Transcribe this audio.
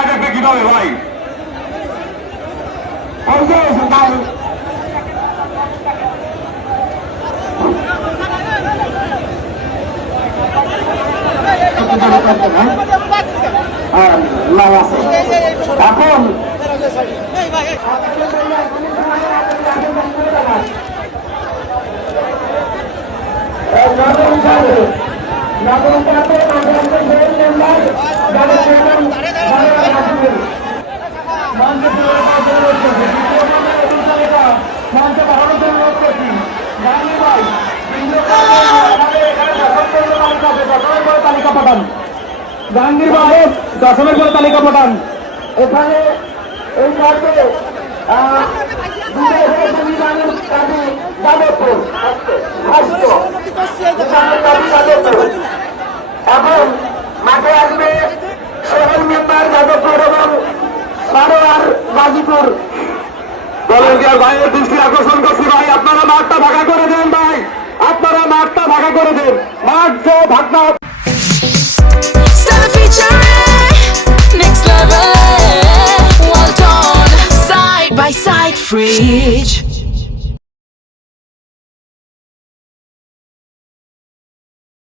ভয় দেখবে কিভাবে ভাই? এখন জাহাঙ্গীর ভারত দশমের পরে তালিকা পাঠান। এখানে এই কার্ডে এখন মাঠে আসবে সোহেল মেম্বার যাদবপুর এবং সারোয়ার গাজীপুর। ভলেন্টিয়ার ভাইয়ের দৃষ্টি আকর্ষণ করছি ভাই, আপনারা মাঠটা ভাগা করে দেন ভাই, আপনারা মাঠটা ভাগা করে দেন। মাঠ যে ভাগনা next level, well done, side by side fridge.